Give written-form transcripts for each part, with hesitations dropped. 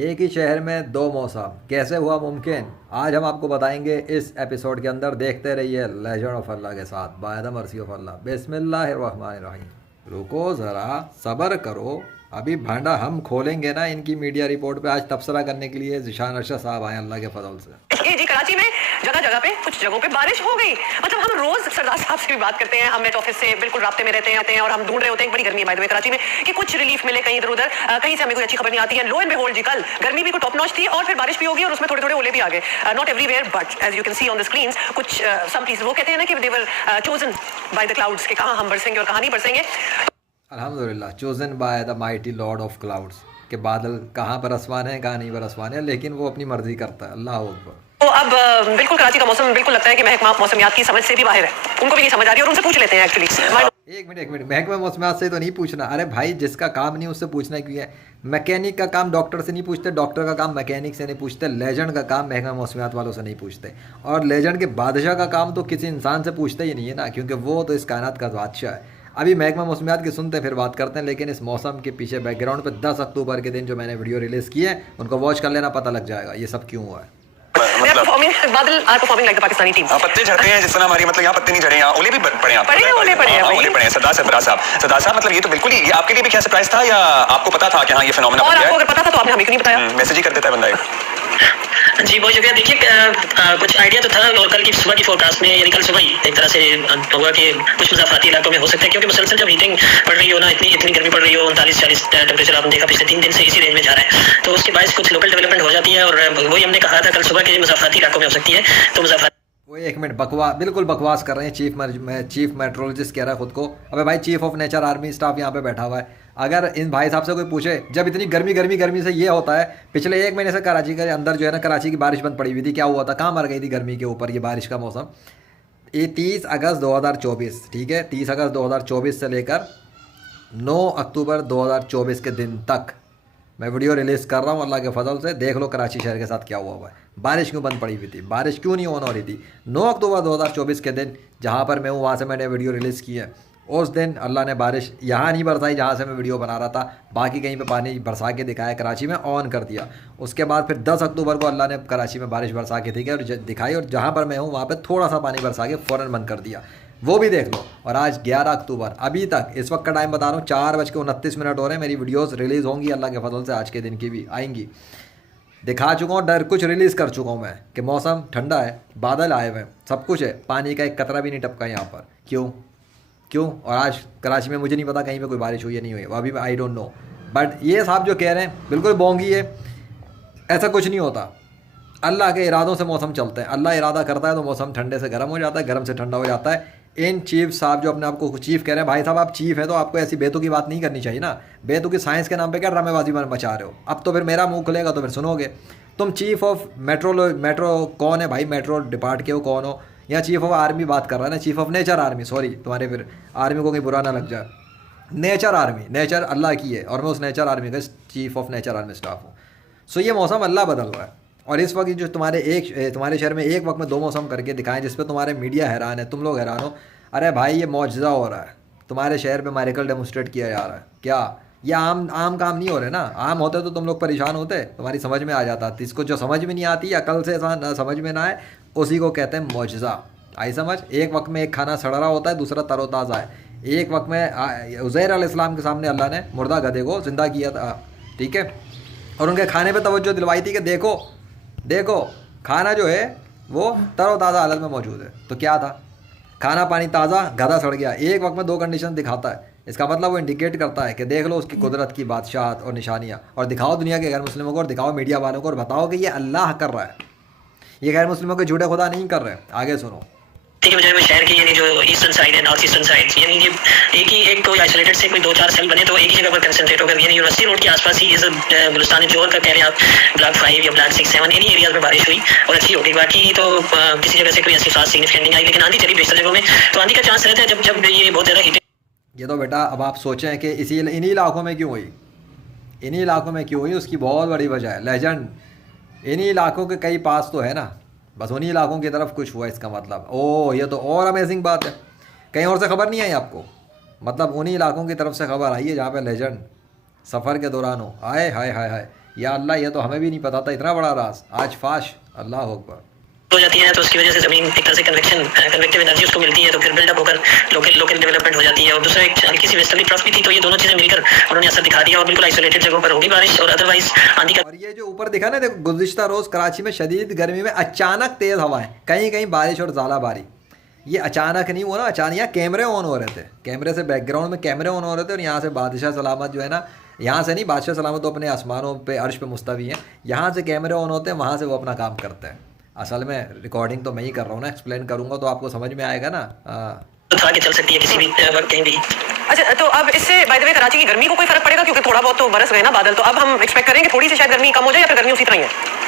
एक ही शहर में दो मौसम कैसे हुआ मुमकिन? आज हम आपको बताएंगे इस एपिसोड के अंदर। देखते रहिए लेजेंड ऑफ अल्लाह के साथ, बाय द मर्सी ऑफ अल्लाह। बिस्मिल्लाहिर्रहमानिर्रहीम। रुको ज़रा, सब्र करो। अभी भांडा हम खोलेंगे ना इनकी मीडिया रिपोर्ट पे। आज तबसरा करने के लिए ज़िशान अरशद साहब आए अल्लाह के फजल से। जी कराची में जगह जगह पे कुछ जगहों पे बारिश हो गई। मतलब हम रोज सरदार साहब से भी बात करते हैं, हम नेट ऑफिस से बिल्कुल राब्ते में रहते हैं और हम ढूंढ रहे होते हैं। बड़ी गर्मी है बाय द वे कराची में कि कुछ रिलीफ मिले कहीं इधर उधर, कहीं से हमें कोई अच्छी खबर नहीं आती है। लो एंड बिहोल्ड जी, कल गर्मी भी कोई टॉप नॉच थी और फिर बारिश भी होगी और उसमें थोड़े थोड़े ओले भी आ गए। Not everywhere but as you can see on the screens कुछ सम प्लेसेस वो कहते हैं ना कि they were chosen by the clouds कि कहां हम बरसेंगे और कहां नहीं बरसेंगे। अल्हम्दुलिल्लाह, chosen by the mighty lord of clouds के बादल कहाँ पर आसमान है कहाँ नहीं पर आसमान है, लेकिन वो अपनी मर्जी करता है। अल्लाह अकबर। तो अब बिल्कुल कराची का मौसम बिल्कुल लगता है कि महकमा मौसमियात की समझ से भी बाहर है। उनको भी नहीं समझ आ रही और उनसे पूछ लेते हैं एक्चुअली। एक मिनट, महकमा मौसमियात से तो नहीं पूछना। अरे भाई, जिसका काम नहीं उससे पूछना क्यों है? मैकेनिक का काम डॉक्टर से नहीं पूछते, डॉक्टर का काम मैकेनिक से नहीं पूछते, लेजेंड का काम महकमा मौसमियात वालों से नहीं पूछते, और लेजेंड के बादशाह का काम तो किसी इंसान से पूछते ही नहीं है ना, क्योंकि वो तो इस कायनात का बादशाह है। अभी महकमा मौसमियात की सुनते हैं, फिर बात करते हैं। लेकिन इस मौसम के पीछे बैकग्राउंड पे 10 अक्टूबर के दिन जो मैंने वीडियो रिलीज़ की है उनको वॉच कर लेना, पता लग जाएगा ये सब क्यों हुआ है। बादल are performing like the Pakistani team. पत्ते झड़ते हैं जिस तरह हमारी, मतलब यहाँ पत्ते नहीं झड़े, यहाँ ओले भी पड़े हैं। ओले पड़े हैं सरदार साहब, मतलब ये तो बिल्कुल ही, ये आपके लिए भी क्या सरप्राइज था या आपको पता था कि हाँ ये फिनोमेना और आपको अगर पता था तो आपने हमें क्यों नहीं बताया? मैसेज ही कर देता है बंदा। जी बहुत शुक्रिया। देखिए कुछ आइडिया तो था और कल की सुबह की फोरकास्ट में, यानी कल सुबह ही एक तरह से हुआ कि कुछ मुज़ाफ़ाती इलाकों में हो सकता है, क्योंकि मुसलसल जब हीटिंग पड़ रही हो ना, इतनी गर्मी पड़ रही हो, 39-40 टेम्परेचर आपने देखा पिछले 3 दिन से इसी रेंज में जा रहा है, तो उसके बायस कुछ लोकल डेवलपमेंट हो जाती है। और वही हमने कहा था कल सुबह के मुज़ाफ़ाती इलाकों में हो सकती है। तो मुज़ाफ़ाती वो एक मिनट, बिल्कुल बकवास कर रहे हैं। चीफ मेट्रोलॉजिस्ट कह रहा है खुद को। अबे भाई, chief of nature army staff यहाँ पे बैठा हुआ है। अगर इन भाई साहब से कोई पूछे, जब इतनी गर्मी से ये होता है, पिछले 1 महीने से कराची के अंदर जो है ना, कराची की बारिश बंद पड़ी हुई थी। क्या हुआ था? कहाँ मर गई थी गर्मी के ऊपर ये बारिश का मौसम? ये 30 अगस्त 2024, ठीक है, 30 अगस्त 2024 से लेकर 9 अक्टूबर 2024 के दिन तक मैं वीडियो रिलीज़ कर रहा हूँ। अल्लाह के फजल से देख लो कराची शहर के साथ क्या हुआ है। बारिश क्यों बंद पड़ी हुई थी, बारिश क्यों नहीं ऑन हो रही थी? 9 अक्टूबर 2024 के दिन जहाँ पर मैं हूँ, वहाँ से मैंने वीडियो रिलीज़ की है। उस दिन अल्लाह ने बारिश यहाँ नहीं बरसाई जहाँ से मैं वीडियो बना रहा था, बाकी कहीं पे पानी बरसा के दिखाया, कराची में ऑन कर दिया। उसके बाद फिर 10 अक्टूबर को अल्लाह ने कराची में बारिश बरसा के दिखाई, और जहाँ पर मैं हूँ वहाँ पर थोड़ा सा पानी बरसा के फ़ौरन बंद कर दिया, वो भी देख लो। और आज 11 अक्टूबर, अभी तक इस वक्त का टाइम बता रहा हूँ, 4:29 हो रहे हैं। मेरी वीडियोस रिलीज़ होंगी अल्लाह के फजल से, आज के दिन की भी आएंगी। दिखा चुका हूँ, डर कुछ रिलीज़ कर चुका हूँ मैं कि मौसम ठंडा है, बादल आए हुए हैं, सब कुछ है, पानी का एक कतरा भी नहीं टपका यहाँ पर। क्यों? और आज कराची में मुझे नहीं पता कहीं पे कोई बारिश हुई या नहीं हुई, अभी आई डोंट नो। बट ये साहब जो कह रहे हैं बिल्कुल बोंगी है। ऐसा कुछ नहीं होता, अल्लाह के इरादों से मौसम चलते हैं। अल्लाह इरादा करता है तो मौसम ठंडे से गर्म हो जाता है, गर्म से ठंडा हो जाता है। इन चीफ साहब जो अपने आप को चीफ कह रहे हैं, भाई साहब आप चीफ हैं तो आपको ऐसी बेतुकी बात नहीं करनी चाहिए ना। बेतुकी साइंस के नाम पे क्या ड्रामेबाजी मचा रहे हो? अब तो फिर मेरा मुंह खुलेगा तो फिर सुनोगे। तुम चीफ ऑफ मेट्रो कौन है भाई? मेट्रो डिपार्ट के हो कौन हो? या चीफ ऑफ आर्मी बात कर रहा है ना, chief of nature army, sorry तुम्हारे फिर आर्मी को कहीं बुरा ना लग जाए। नेचर आर्मी, नेचर अल्लाह की है और मैं उस नेचर आर्मी का chief of nature army staff हूँ। सो ये मौसम अल्लाह बदल रहा है, और इस वक्त जो तुम्हारे शहर में एक वक्त में 2 मौसम करके दिखाएं, जिस पे तुम्हारे मीडिया हैरान है, तुम लोग हैरान हो। अरे भाई, ये मौजज़ा हो रहा है, तुम्हारे शहर पे मेरेकल डेमोस्ट्रेट किया जा रहा है। क्या ये आम काम नहीं हो रहे ना? आम होते तो तुम लोग परेशान होते, तुम्हारी समझ में आ जाता। इसको जो समझ में नहीं आती, अकल से ना समझ में ना आए, उसी को कहते हैं मौजज़ा। आई समझ? एक वक्त में एक खाना सड़ रहा होता है, दूसरा तरोताज़ा है। एक वक्त में उज़ैर अलैहिस्सलाम के सामने अल्लाह ने मुर्दा गधे को ज़िंदा किया था, ठीक है, और उनके खाने पे तवज्जो दिलवाई थी कि देखो खाना जो है वो तरोताज़ा हालत में मौजूद है। तो क्या था? खाना पानी ताज़ा, गधा सड़ गया। एक वक्त में 2 कंडीशन दिखाता है। इसका मतलब वो इंडिकेट करता है कि देख लो उसकी कुदरत की बादशाहत और निशानियाँ, और दिखाओ दुनिया के गैर मुस्लिमों को, और दिखाओ मीडिया वालों को, और बताओ कि ये अल्लाह कर रहा है, ये गैर मुस्लिमों के झूठे खुदा नहीं कर रहे। आगे सुनो। के बजाय में शहर की, यानी जो ईस्टर्न साइड है, नॉर्थ ईस्टर्न साइड, यानी ये एक कोई आइसोलेटेड से कोई 2-4 सेल बने तो एक ही जगह पर कंसंट्रेट होकर, यानी यूनिवर्सिटी रोड के आसपास ही, इस गुलिस्तान जोर का कह रहे हैं आप, ब्लॉक 5 या ब्लॉक 6-7 इन्हीं एरियाज में बारिश हुई और अच्छी हो गई। बाकी तो किसी जगह से कोई ऐसी खास सिग्निफिकेंट नहीं आई, लेकिन आंधी चली बेशतर जगहों में। तो आंधी का चांस रहता है जब ये बहुत ज़्यादा हीट। ये तो बेटा अब आप सोचें कि इन्हीं इलाकों में क्यों हुई, उसकी बहुत बड़ी वजह है लेजेंड। इन्हीं इलाकों के कई पास तो है ना, बस उन्हीं इलाकों की तरफ कुछ हुआ, इसका मतलब ओह ये तो और अमेजिंग बात है। कहीं और से खबर नहीं आई आपको? मतलब उन्हीं इलाकों की तरफ से खबर आई है जहाँ पे लेजेंड सफ़र के दौरान हो। आए हाय हाय हाय, या अल्लाह, ये तो हमें भी नहीं पता था इतना बड़ा राज, आज फाश, अल्लाह अकबर। हो जाती है तो उसकी वजह से जमीन एक तरह से कन्वेक्टिव एनर्जी उसको मिलती है, तो फिर बिल्डअप होकर लोकल डेवलपमेंट हो जाती है। और दूसरा एक हल्की सी वेस्टर्ली ट्रफ भी थी, तो ये दोनों चीजें मिलकर उन्होंने असर दिखा दिया और बिल्कुल आइसोलेटेड जगहों पर होगी बारिश और अदरवाइज आंधी का। और ये जो ऊपर दिखा ना, देखो गुज़िश्ता रोज़ कराची में शदीद गर्मी में अचानक तेज़ हवाएं, कहीं कहीं बारिश और ज़ालाबारी। ये अचानक नहीं हुआ ना, अचानक यहाँ कैमरे ऑन हो रहे थे, कैमरे से बैकग्राउंड में कैमरे ऑन हो रहे थे, और यहाँ से बादशाह सलामत जो है ना, यहाँ से नहीं, बादशाह सलामत तो अपने आसमानों पे अर्श पे मुस्तवी हैं, यहाँ से कैमरे ऑन होते हैं, वहाँ से वो अपना काम करते हैं। असल में रिकॉर्डिंग तो मैं ही कर रहा हूँ ना, एक्सप्लेन करूँगा तो आपको समझ में आएगा ना। उठा के चल सकती है किसी भी वक्त कहीं भी। अच्छा, तो अब इससे बाय द वे कराची की गर्मी को कोई फर्क पड़ेगा? क्योंकि थोड़ा बहुत तो बरस गए ना बादल, तो अब हम एक्सपेक्ट करेंगे थोड़ी सी शायद गर्मी कम हो जाए, या फिर गर्मी उसी तरह ही है?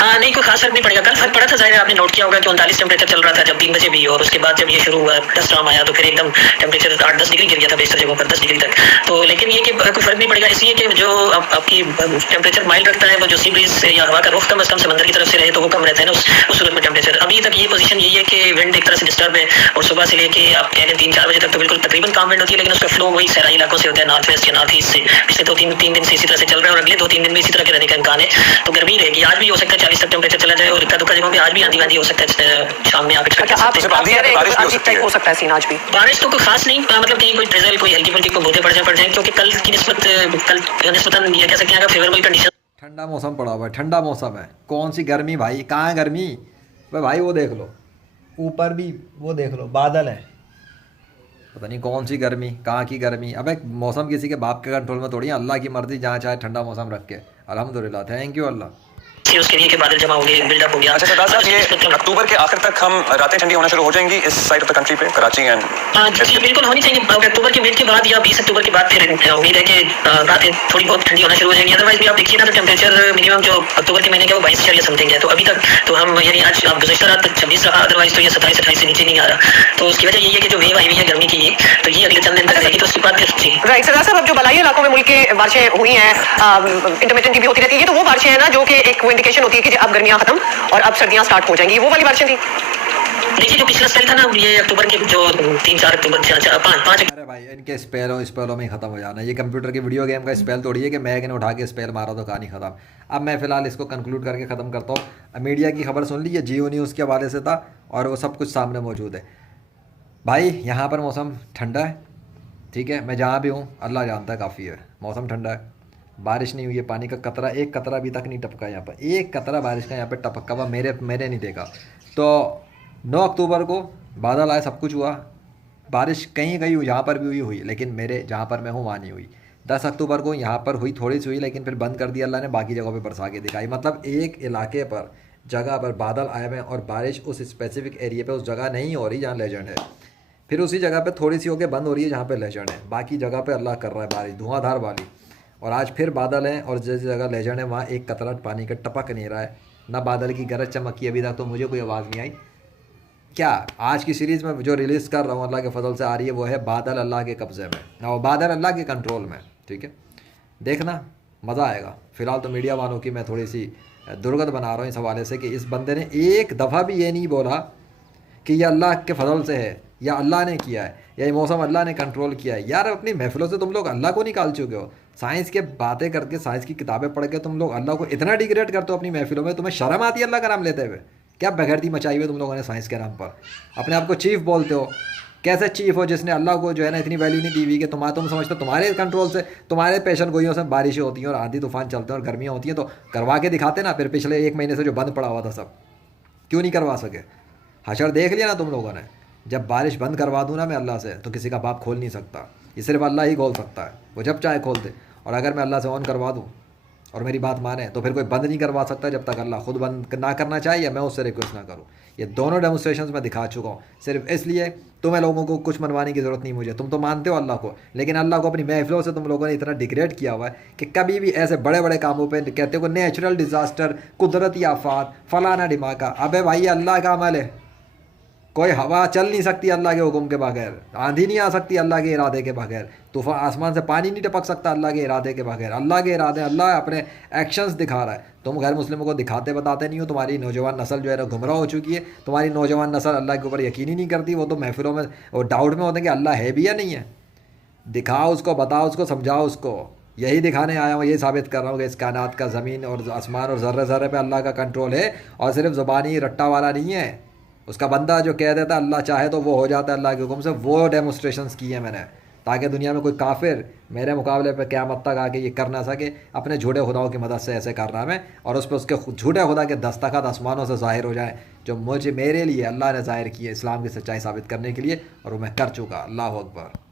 नहीं, कोई खास फर्क नहीं पड़ेगा। कल फर्क पड़ा था, जाहिर है आपने नोट किया होगा कि 39 टेम्परेचर चल रहा था जब 3 बजे भी, और उसके बाद जब ये शुरू हुआ डस्ट स्टॉर्म आया तो फिर एकदम टेम्परेचर 8-10 डिग्री गिर गया था बेशतर जगहों पर, 10 डिग्री तक। तो लेकिन ये कि कोई फर्क नहीं पड़ेगा, इसलिए कि जो आपकी टेम्परेचर माइल्ड रखता है वो जो सी ब्रीज या हवा का रुख कम अज कम समंदर की तरफ से रहे तो वो कम रहता है ना उस सूरत में टेम्परेचर। अभी तक ये पोजीशन यही है कि विंड एक तरह से डिस्टर्ब है, और सुबह से लेके आप कह लें 3-4 बजे तक तो बिल्कुल तकरीबन काम विंड होती है, लेकिन उसका फ्लो वही सहराई इलाकों से होता है, नॉर्थ वेस्ट या नॉर्थ ईस्ट से। पिछले 2-3 दिन से इसी तरह से चल रहा है, और अगले 2-3 दिन में इसी तरह के रहने का इम्कान है। तो गर्मी रहेगी, आज भी हो सकता है 40 तक टेम्परेचर चला जाए, और इक्का दुक्का जगहों पे आज भी आंधी वांधी हो सकता है शाम में। आप अच्छा, आप सिर्फ आंधी है, बारिश भी हो सकती है। हो सकता है सीन आज भी? बारिश तो कोई खास नहीं, मतलब कहीं कोई ड्रिजल, कोई हल्की फुल्की को बूंदे पड़ जाए, क्योंकि कल की निस्बतन ये कह सकते हैं फेवरेबल कंडीशन। ठंडा मौसम पड़ा हुआ है, ठंडा मौसम है, कौन सी गर्मी भाई, कहाँ है गर्मी भाई? वो देख लो ऊपर भी, वो देख लो बादल है, पता नहीं कौन सी गर्मी, कहाँ की गर्मी। अब एक मौसम किसी के बाप के कंट्रोल में थोड़ी है, अल्लाह की मर्जी, जहाँ चाहे ठंडा मौसम रख के। अल्हम्दुलिल्लाह, थैंक यू अल्लाह। उसके लिए कि बादल जमा हो गए, बिल्डअप हो गया। अच्छा सरदार साहब, ये अक्टूबर के आखिर तक हम रातें ठंडी होना शुरू हो जाएंगी इस साइड ऑफ द कंट्री पे, कराची एंड? जी बिल्कुल होनी चाहिए। अक्टूबर के मिड के बाद या 20 अक्टूबर के बाद फिर उम्मीद है कि रातें थोड़ी बहुत ठंडी होना शुरू हो जाएंगी। अदरवाइज भी आप देखिए ना तो टेम्परेचर मिनिमम जो अक्टूबर के महीने का वो 22 समथिंग है, तो अभी तक तो हम यानी आज गुज़श्ता रात तक 26 रहा, अदरवाइज तो ये 27-28 से नीचे नहीं आ रहा। तो उसकी वजह यही है कि जो वेव आई हुई है गर्मी की, ये तो ये अगले चंद दिन तक रहेगी, तो उसके बाद फिर जी राइट। सरदार साहब, अब जो बलाई इलाकों में मुल्क के बारिशें हुई हैं, इंटरमिटेंट भी होती रहती है, ये तो वो बारिशें हैं ना जो कि एक वो इंडिकेशन होती है कि अब गर्मियां खत्म और अब सर्दियां स्टार्ट हो जाएंगी, वो वाली बारिशें थी? देखिए जो पिछला स्पेल था ना, ये अक्टूबर के जो 3-4 अक्टूबर 5 अरे भाई इनके स्पेलों में ही ख़त्म हो जाना। ये कंप्यूटर की वीडियो गेम का स्पेल तोड़ी है कि मैग ने उठा के स्पेल मारा तो कहानी ख़त्म। अब मैं फ़िलहाल इसको कंक्लूड करके ख़त्म करता हूँ। मीडिया की खबर सुन ली, ये जियो न्यूज़ के हवाले से था और वो सब कुछ सामने मौजूद है। भाई यहाँ पर मौसम ठंडा है, ठीक है, मैं जहाँ भी हूँ अल्लाह जानता है काफ़ी है, मौसम ठंडा है, बारिश नहीं हुई है, पानी का कतरा, एक कतरा अभी तक नहीं टपका यहाँ पर, एक कतरा बारिश का यहाँ पर टपका हुआ मैंने नहीं देखा। तो 9 अक्टूबर को बादल आए, सब कुछ हुआ, बारिश कहीं कहीं हुई, जहाँ पर भी हुई, लेकिन मेरे जहाँ पर मैं हूँ वहाँ नहीं हुई। 10 अक्टूबर को यहाँ पर हुई, थोड़ी सी हुई, लेकिन फिर बंद कर दिया अल्लाह ने, बाकी जगहों पे बरसा के दिखाई। मतलब एक इलाके पर जगह पर बादल आए हुए हैं और बारिश उस स्पेसिफिक एरिया पे उस जगह नहीं हो रही जहाँ लेजेंड है, फिर उसी जगह पे थोड़ी सी होकर बंद हो रही है जहाँ पे लेजेंड है, बाकी जगह पे अल्लाह कर रहा है बारिश धुआंधार वाली। और आज फिर बादल हैं और जिस जगह लेजेंड है वहाँ एक कतरा पानी का टपक नहीं रहा है, ना बादल की गरज चमकी, अभी तक तो मुझे कोई आवाज़ नहीं आई। क्या आज की सीरीज़ में जो रिलीज़ कर रहा हूँ अल्लाह के फजल से आ रही है वो है बादल अल्लाह के कब्ज़े में और बादल अल्लाह के कंट्रोल में, ठीक है, देखना मज़ा आएगा। फ़िलहाल तो मीडिया वालों की मैं थोड़ी सी दुर्गत बना रहा हूँ इस हवाले से कि इस बंदे ने एक दफ़ा भी ये नहीं बोला कि यह अल्लाह के फजल से है या अल्लाह ने किया है या ये मौसम अल्लाह ने कंट्रोल किया है। यार अपनी महफिलों से तुम लोग अल्लाह को निकाल चुके हो, साइंस के बातें करके, साइंस की किताबें पढ़ के तुम लोग अल्लाह को इतना डिग्रेड करते हो अपनी महफिलों में, तुम्हें शर्म आती है अल्लाह का नाम लेते हुए? क्या बगैरती मचाई हुई तुम लोगों ने साइंस के नाम पर, अपने आप को चीफ बोलते हो। कैसे चीफ हो जिसने अल्लाह को जो है ना इतनी वैल्यू नहीं दी हुई कि तुम समझते हो तुम्हारे कंट्रोल से, तुम्हारे पेशन गोइयों से बारिशें होती हैं और आंधी तूफान चलते हैं और गर्मियाँ होती हैं, तो करवा के दिखाते ना। फिर पिछले 1 महीने से जो बंद पड़ा हुआ था सब क्यों नहीं करवा सके? हशर देख लिया ना तुम लोगों ने। जब बारिश बंद करवा दूँ ना मैं अल्लाह से तो किसी का बाप खोल नहीं सकता, ये सिर्फ अल्लाह ही खोल सकता है, वो जब चाहे खोल दे। और अगर मैं अल्लाह से ऑन करवा दूँ और मेरी बात माने तो फिर कोई बंद नहीं करवा सकता जब तक अल्लाह खुद बंद ना करना चाहिए या मैं उससे रिक्वेस्ट ना करूँ। ये दोनों डेमोस्ट्रेशंस में दिखा चुका हूँ, सिर्फ इसलिए तुम्हें लोगों को कुछ मनवाने की ज़रूरत नहीं मुझे। तुम तो मानते हो अल्लाह को, लेकिन अल्लाह को अपनी महफिलों से तुम लोगों ने इतना डिग्रेड किया हुआ है कि कभी भी ऐसे बड़े बड़े कामों पे कहते हो नेचुरल डिज़ास्टर, कुदरती आफात, फलाना ढिमाका। अबे भाई अल्लाह का अमल है, कोई हवा चल नहीं सकती अल्लाह के हुक्म के बगैर, आंधी नहीं आ सकती अल्लाह के इरादे के बगैर, तूफान आसमान से पानी नहीं टपक सकता अल्लाह के इरादे के बगैर। अल्लाह के इरादे, अल्लाह अपने एक्शंस दिखा रहा है। तुम गैर मुस्लिमों को दिखाते बताते नहीं हो, तुम्हारी नौजवान नस्ल जो है ना गुमराह हो चुकी है, तुम्हारी नौजवान नस्ल अल्लाह के ऊपर यकीन ही नहीं करती, वो तो महफिलों में और डाउट में होते हैं कि अल्लाह है भी या नहीं है। दिखाओ उसको, बताओ उसको, समझाओ उसको। यही दिखाने आया हूँ, यही साबित कर रहा हूँ कि इस कायनात का ज़मीन और आसमान और ज़र्रे ज़र्रे पे अल्लाह का कंट्रोल है, और सिर्फ ज़ुबानी रट्टा वाला नहीं है। उसका बंदा जो कह देता है अल्लाह चाहे तो वो हो जाता है अल्लाह के हुक्म से, वो डेमोस्ट्रेशंस की है मैंने, ताकि दुनिया में कोई काफिर मेरे मुकाबले पे क़यामत तक आके ये कर ना सके अपने झूठे खुदाओं की मदद से ऐसे कर रहा मैं, और उस पर उसके झूठे खुदा के दस्तखत आसमानों से ज़ाहिर हो जाए, जो मुझे मेरे लिए अल्लाह ने ज़ाहिर किए इस्लाम की सच्चाई साबित करने के लिए, और वो मैं कर चुका। अल्लाह अकबर।